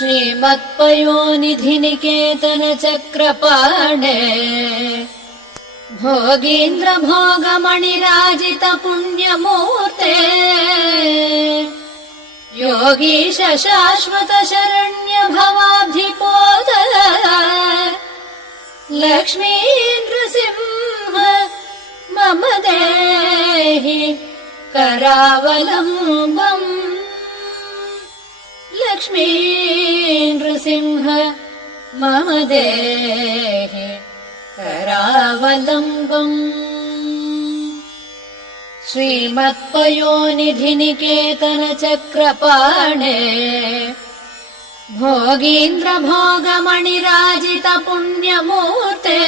श्रीमत्पयोनिधिनिकेतन चक्रपाणे भोगीन्द्र भोगमणिराजित पुण्यमूर्ते योगीश शाश्वत शरण्य भवाब्धिपोद लक्ष्मी नृसिंह मम देहि करावलम्बम् लक्ष्मी नृसिंह मम देहि करावलम्बम् श्रीमत्पयोनिधिनिकेतन चक्रपाणे भोगीन्द्र भोगमणिराजित पुण्यमूर्ते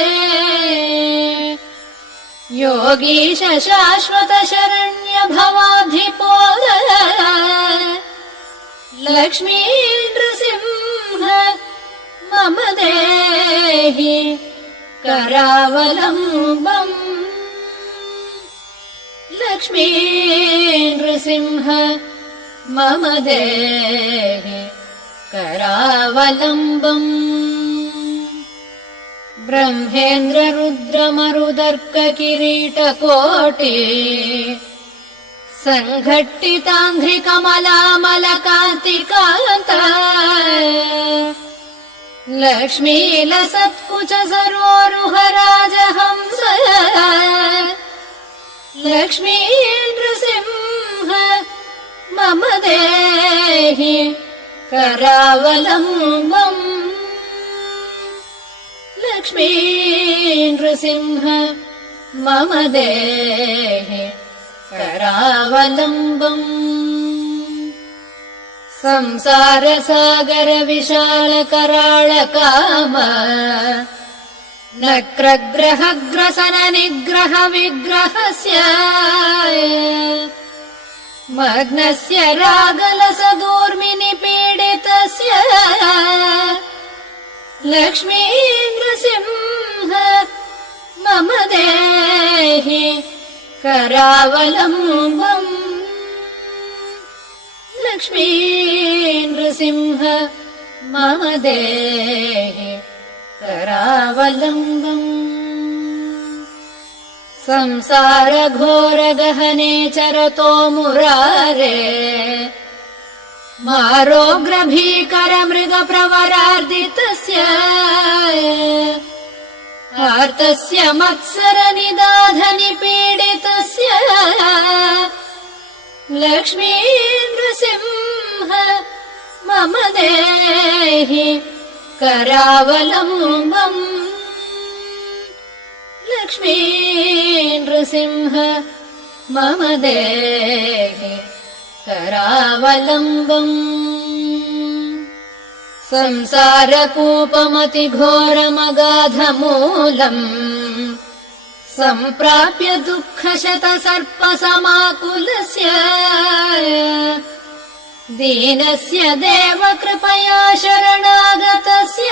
योगीश शाश्वत शरण्य भवाधिपोद लक्ष्मी मम देहि करावलम्बम्। लक्ष्मी नृसिंह मम देहि करावलम्बम्। ब्रह्मेन्द्र रुद्रमरुदर्क लक्ष्मीलसत्कुच सरोरुहराजहंस लक्ष्मी नृसिंह मम देहि करावलम्बम् लक्ष्मी नृसिंह मम देहि करावलम्बम् संसारसागर विशाल कराळकाम नक्रग्रहग्रसन निग्रह विग्रहस्य मग्नस्य रागलस दूर्मिनि पीडितस्य लक्ष्मी मम देहि। करावलम्बम् लक्ष्मी नृसिंह मम देहि करावलम्बम्। संसार घोरगहने चरतो मुरारे मारोग्रभीकर मृगप्रवरार्दितस्य आर्तस्य मत्सर निदाधनि पीडितस्य लक्ष्मी नृसिंह मम देहि करावलम्बम्। लक्ष्मी नृसिंह मम देहि करावलम्बम्। संसारकूपमतिघोरमगाधमूलम् सम्प्राप्य दुःखशतसर्पसमाकुलस्य। दीनस्य देव कृपया शरणागतस्य।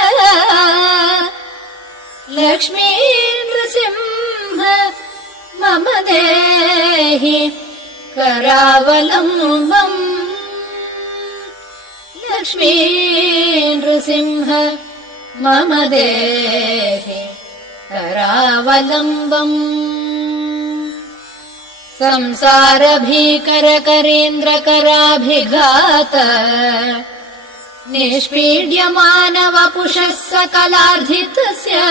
लक्ष्मी नृसिंह मम देहि करावलम्बम् लक्ष्मी नृसिंह मम देहि करावलम्बम् संसार भीकर करेन्द्र कराभिघात निष्पीड्य मानवपुषः सकलार्धितस्य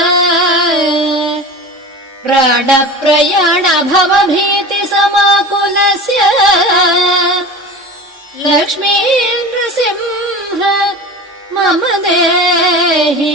प्राणप्रयाण भव भीति समाकुलस्य लक्ष्मी नृसिंह मम देहि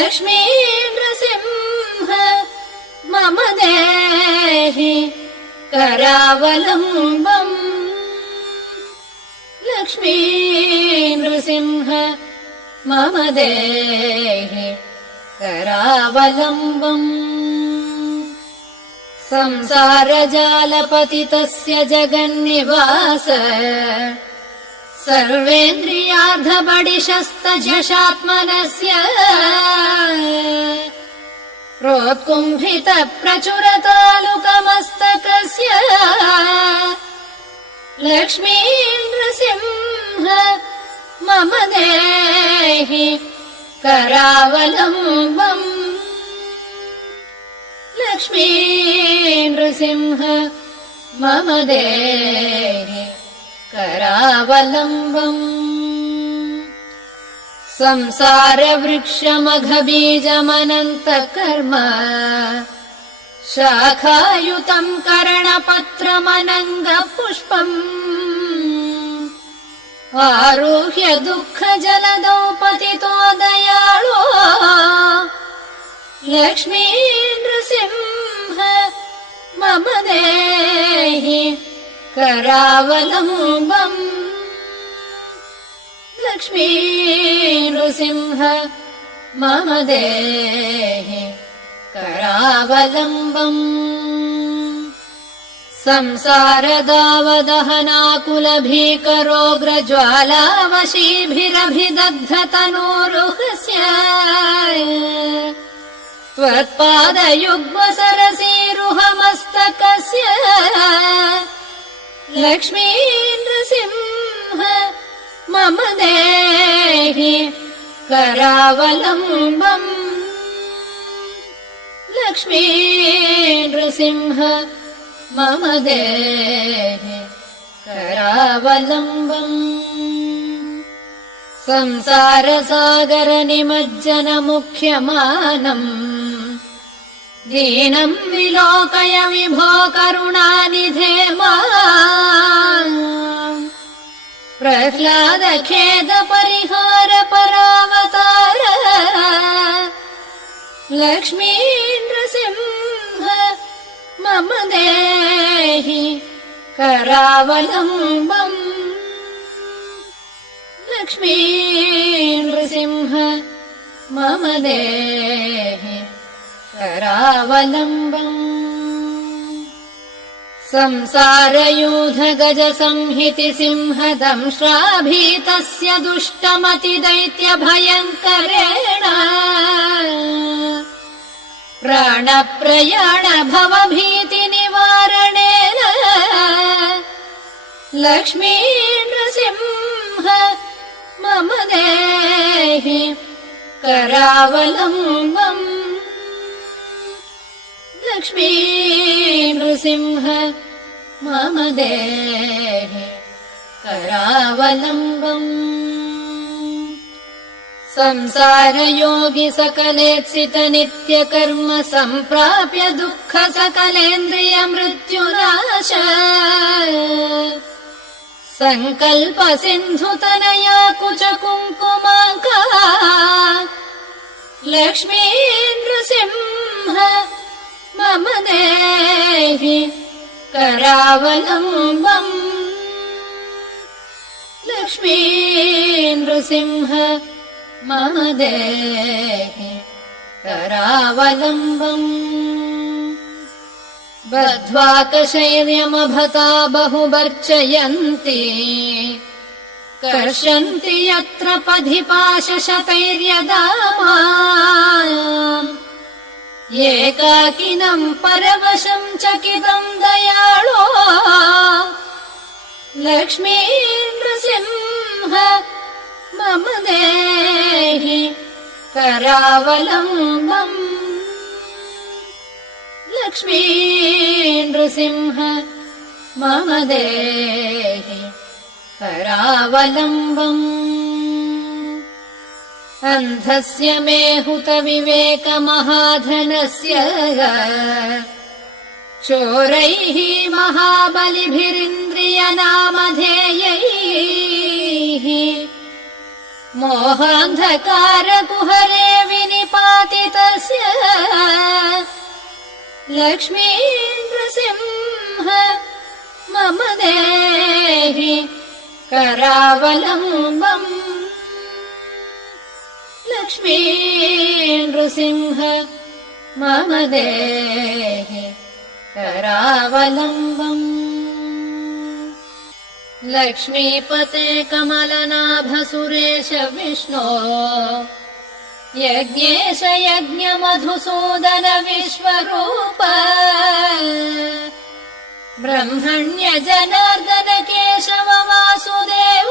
लक्ष्मी नृसिंह मम देहि करावलम्बम्। लक्ष्मी नृसिंह मम देहि करावलम्बम्। संसारजालपतितस्य जगन्निवास सर्वेन्द्रियार्धबडिशस्तझषात्मनस्य प्रचुरतालुकमस्तकस्य लक्ष्मी मम देहि करावलम्बम्। लक्ष्मी नृसिंह मम देहि करावलम्बम् संसारवृक्षमघबीजमनन्तकर्म शाखायुतम् करणपत्रमनङ्गपुष्पम् आरुह्य दुःखजलदौ पतितो दयाळो लक्ष्मी नृसिंह मम देहि करावलम्बम् लक्ष्मी नृसिंह मम देहि करावलम्बम्। संसारदावदहनाकुलभीकरोग्रज्वालावशीभिरभिदग्धतनोरुहस्य त्वत्पादयुग्मसरसीरुहमस्तकस्य। लक्ष्मी नृसिंह मम देहि करावलम्बम्। लक्ष्मी नृसिंह मम देहि करावलम्बम्। संसारसागरनिमज्जनमुख्यमानम् दीनम् विलोकय विभो करुणानिधे मा प्रह्लादखेदपरिहार परावतार लक्ष्मी मम देहि करावलम्बम्। लक्ष्मी नृसिंह मम देहि करावलम्बम् संसारयूधगजसंहिति सिंहदंश्राभीतस्य दुष्टमतिदैत्यभयङ्करेण प्राणप्रयाण भवभीति निवारणेन लक्ष्मी नृसिंह मम देहि करावलम्बम् लक्ष्मी नृसिंह मम देहि करावलम्बम्। संसारयोगि सकलेत्सित नित्यकर्म सम्प्राप्य दुःख सकलेन्द्रिय मृत्युनाश सङ्कल्प सिन्धुतनया कुच कुङ्कुमाङ्का लक्ष्मी नृसिंह करावलम्बम्। लक्ष्मी नृसिंह मम देहि करावलम्बम्। बद्ध्वाकशैर्यमभता बहुवर्चयन्ति। कर्षन्ति यत्र पथि पाशशतैर्यदामा एकाकिनम् परवशम् चकितम् दयाळो। लक्ष्मी नृसिंह मम देहि करावलम्बम् लक्ष्मी नृसिंह मम देहि करावलम्बम् अन्धस्य मे हुत विवेकमहाधनस्य चोरैः महाबलिभिरिन्द्रियनामधेयैः मोहान्धकारकुहरे विनिपातितस्य लक्ष्मी नृसिंह मम देहि करावलम्बम् लक्ष्मी नृसिंह मम देहि करावलम्बम्। लक्ष्मीपते कमलनाभ सुरेश विष्णो यज्ञेश यज्ञमधुसूदन विश्वरूप। ब्रह्मण्य जनार्दन केशव वासुदेव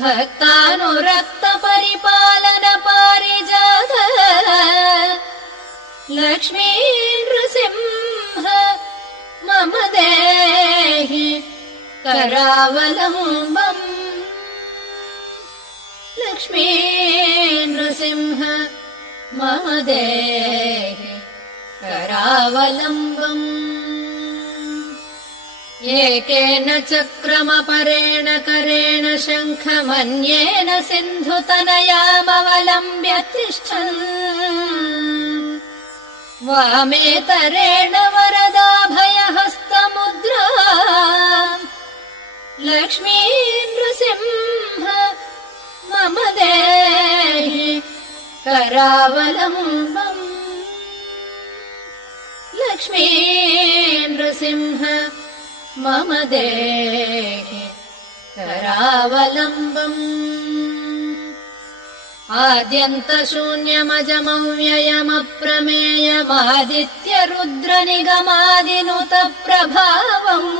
नारद पराशर पुण्डरीक व्यासाम्बरीश शुक शौनक हृन्निवास भक्तानुरक्त परिपालन पारिजात लक्ष्मी नृसिंह मम देहि करावलम्बम्। लक्ष्मी नृसिंह मम देहि करावलम्बम् एकेन चक्रमपरेण करेण शङ्खमन्येन सिन्धुतनयामवलम्ब्य तिष्ठन्। वामेतरेण वरदाभयहस्तमुद्रा। लक्ष्मी नृसिंह मम देहि करावलम्बम्। लक्ष्मी नृसिंह मम देहि करावलम्बम्। आद्यन्तशून्यमजमव्ययमप्रमेयमादित्य रुद्र निगमादिनुत प्रभावम्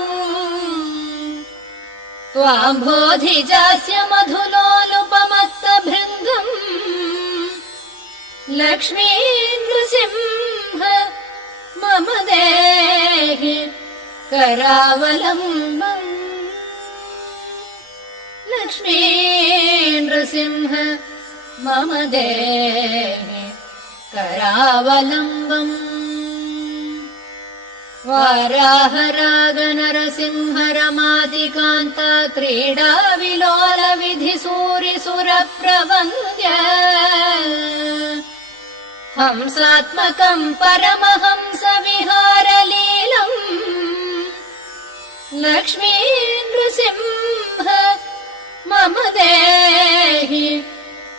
त्वाम्भोधिजास्य मधुलोलुपमत्त भृङ्गम् लक्ष्मी नृसिंह मम देहि करावलम्बम् लक्ष्मी नृसिंह मम देहि करावलम्बम् वाराहरागनरसिंह रमादिकान्ता क्रीडा विलोल विधिसूरिसुरप्रवन्द्य हंसात्मकम् परमहंस विहारलीलम् लक्ष्मी नृसिंह मम देहि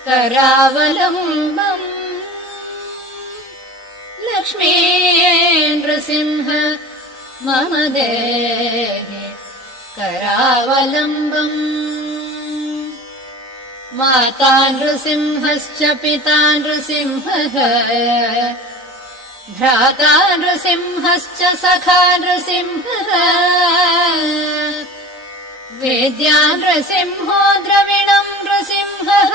करावलम्बम् लक्ष्मी नृसिंह मम देहि करावलम्बम् माता नृसिंहश्च पिता नृसिंहः भ्राता नृसिंहश्च सखा नृसिंहः वेद्या नृसिंहो। द्रविणम् नृसिंहः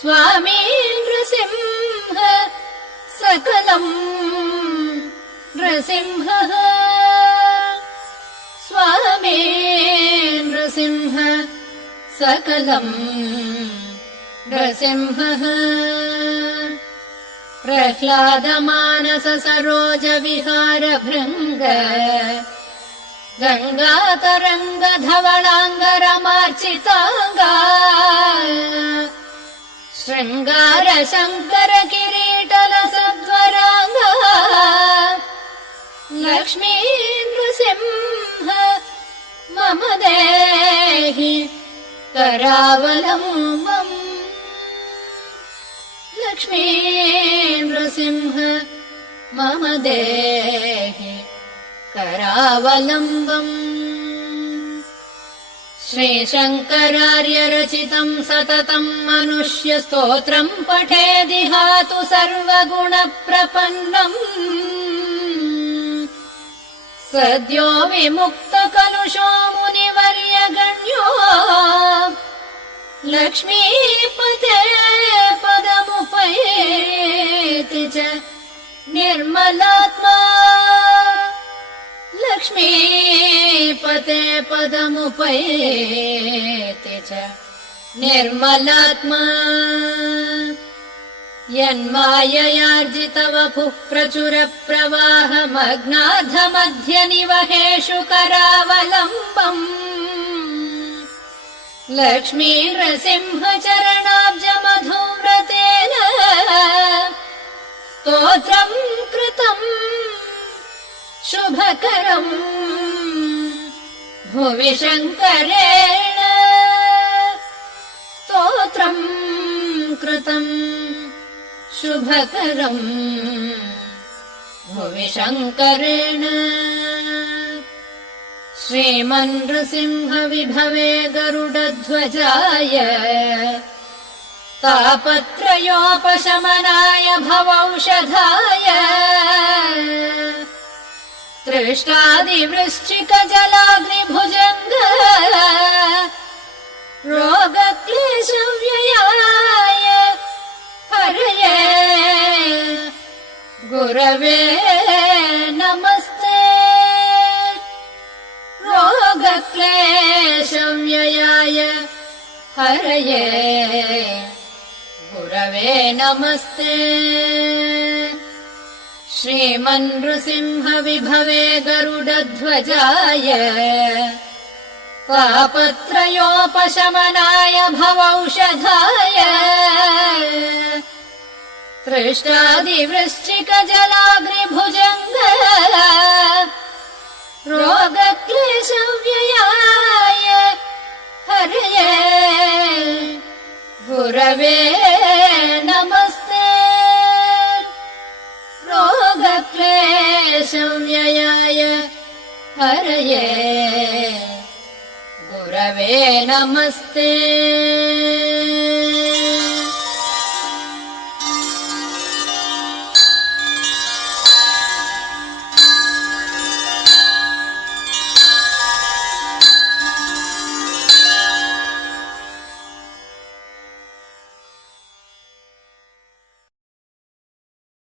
स्वामी नृसिंह। सकलम् नृसिंहः स्वामी नृसिंह सकलम् नृसिंहः प्रह्लादमानस सरोज विहार भृङ्ग गङ्गातरङ्ग धवलाङ्गरमार्चिताङ्गा शृङ्गार शङ्कर किरीटल सद्वराङ्गा नृसिंह मम देहि करावलम्बम् लक्ष्मी नृसिंह मम देहि करावलम्बम्। श्रीशङ्करार्य रचितम् सततम् मनुष्य स्तोत्रम् पठेदिहातु सर्वगुणप्रपन्नम्। सद्यो विमुक्त कलुषो मुनिवर्यगण्यो। लक्ष्मीपते पदमुपयेति च निर्मलात्मा। लक्ष्मीपते ते पदमुपैति च निर्मलात्मा। यन्माययार्जितवपुः प्रचुर प्रवाहमग्नाधमध्य निवहेषु करावलम्बम्। लक्ष्मी स्तोत्रम् कृतम्। शुभकरम्। भुवि शङ्करेण स्तोत्रम् कृतम्। शुभकरम्। भुवि शङ्करेण श्रीमन्नृसिंह विभवे गरुडध्वजाय तापत्रयोपशमनाय भवौषधाय तृष्टादिवृश्चिक जलाग्निभुजङ्ग रोगक्लेशव्ययाय हरये। गुरवे नमस्ते। रोगक्लेशव्ययाय हरये गुरवे नमस्ते। श्रीमन्नृसिंह विभवे गरुडध्वजाय। पापत्रयोपशमनाय भवौषधाय। तृष्टादिवृश्चिक जलाग्निभुजङ्ग रोगक्लेशव्ययाय। हरये गुरवे नमस्ते। रोगक्लेशव्ययाय हरये। गुरवे नमस्ते